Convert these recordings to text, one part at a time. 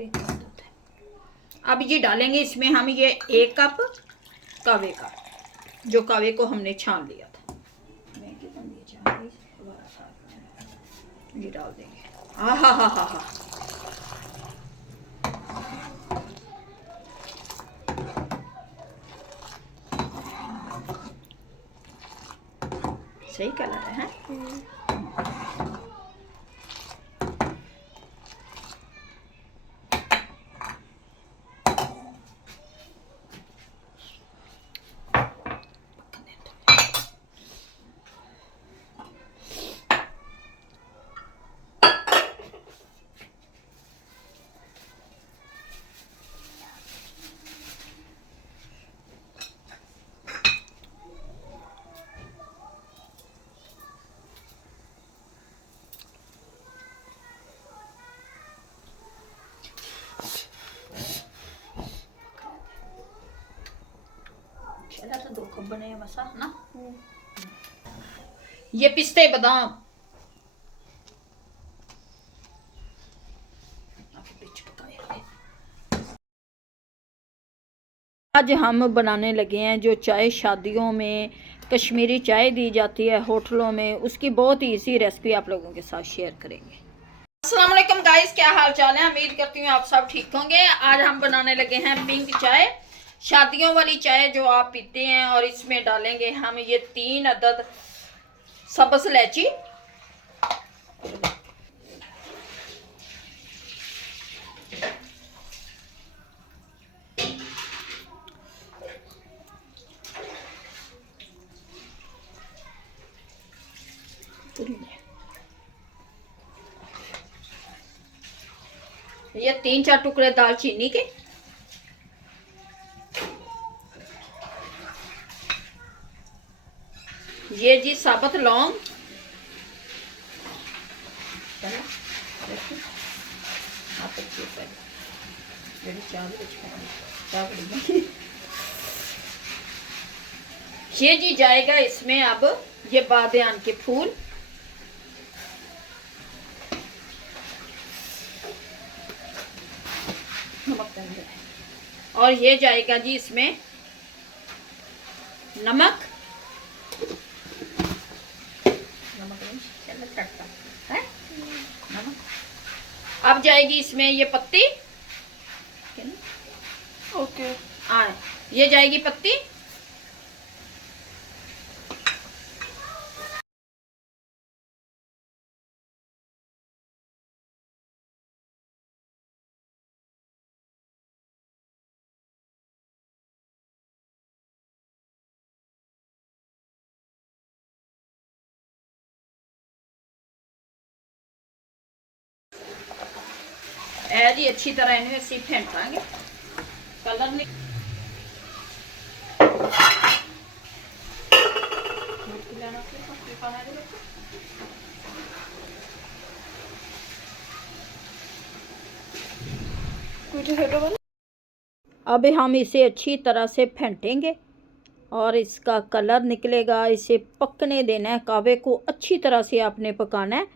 तरीका होता है। अब ये डालेंगे इसमें हम ये 1 कप कावे का, जो कावे को हमने छान लिया था। ये डाल देंगे। हा हा हा हा हा, सही कलर है। तो 2 कप बने मसा ना। ये पिस्ते बादाम आज हम बनाने लगे हैं जो चाय शादियों में कश्मीरी चाय दी जाती है होटलों में, उसकी बहुत ही इजी रेसिपी आप लोगों के साथ शेयर करेंगे। अस्सलाम वालेकुम गाइस, क्या हाल चाल है? उम्मीद करती हूँ आप सब ठीक होंगे। आज हम बनाने लगे हैं पिंक चाय, शादियों वाली चाय जो आप पीते हैं। और इसमें डालेंगे हम ये 3 अदद सब्ज़ इलायची, ये 3-4 टुकड़े दालचीनी के, ये जी साबुत लौंग, ये जी जाएगा इसमें अब ये बादियान के फूल, और ये जाएगा जी इसमें नमक, है नमक। अब जाएगी इसमें ये पत्ती, ओके हाँ, ये जाएगी पत्ती। जी अच्छी तरह इन्हें इसी फेंटांगे, कलर नहीं अब हम इसे अच्छी तरह से फेंटेंगे और इसका कलर निकलेगा। इसे पकने देना है, कावे को अच्छी तरह से आपने पकाना है।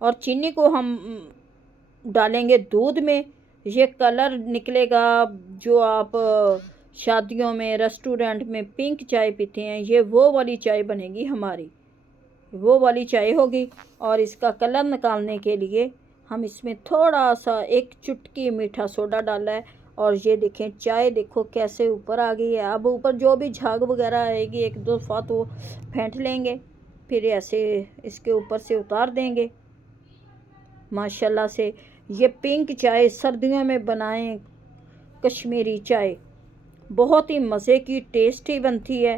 और चीनी को हम डालेंगे दूध में, ये कलर निकलेगा जो आप शादियों में रेस्टोरेंट में पिंक चाय पीते हैं, ये वो वाली चाय बनेगी हमारी, वो वाली चाय होगी। और इसका कलर निकालने के लिए हम इसमें थोड़ा सा 1 चुटकी मीठा सोडा डाला है। और ये देखें चाय देखो कैसे ऊपर आ गई है। अब ऊपर जो भी झाग वगैरह आएगी 1-2 दफ़ा तो फेंट लेंगे, फिर ऐसे इसके ऊपर से उतार देंगे। माशाल्लाह से ये पिंक चाय सर्दियों में बनाएं, कश्मीरी चाय बहुत ही मज़े की टेस्टी बनती है।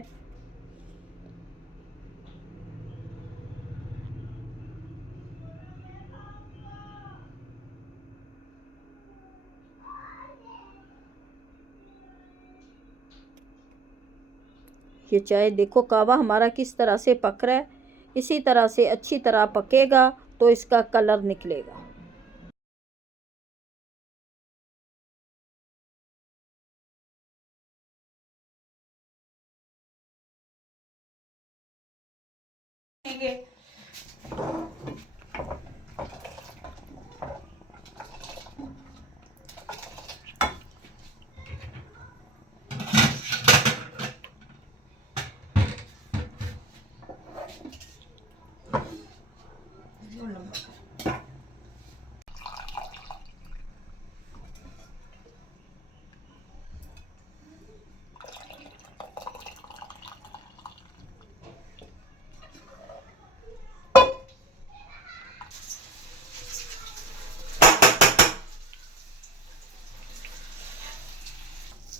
ये चाय देखो कावा हमारा किस तरह से पक रहा है, इसी तरह से अच्छी तरह पकेगा तो इसका कलर निकलेगा।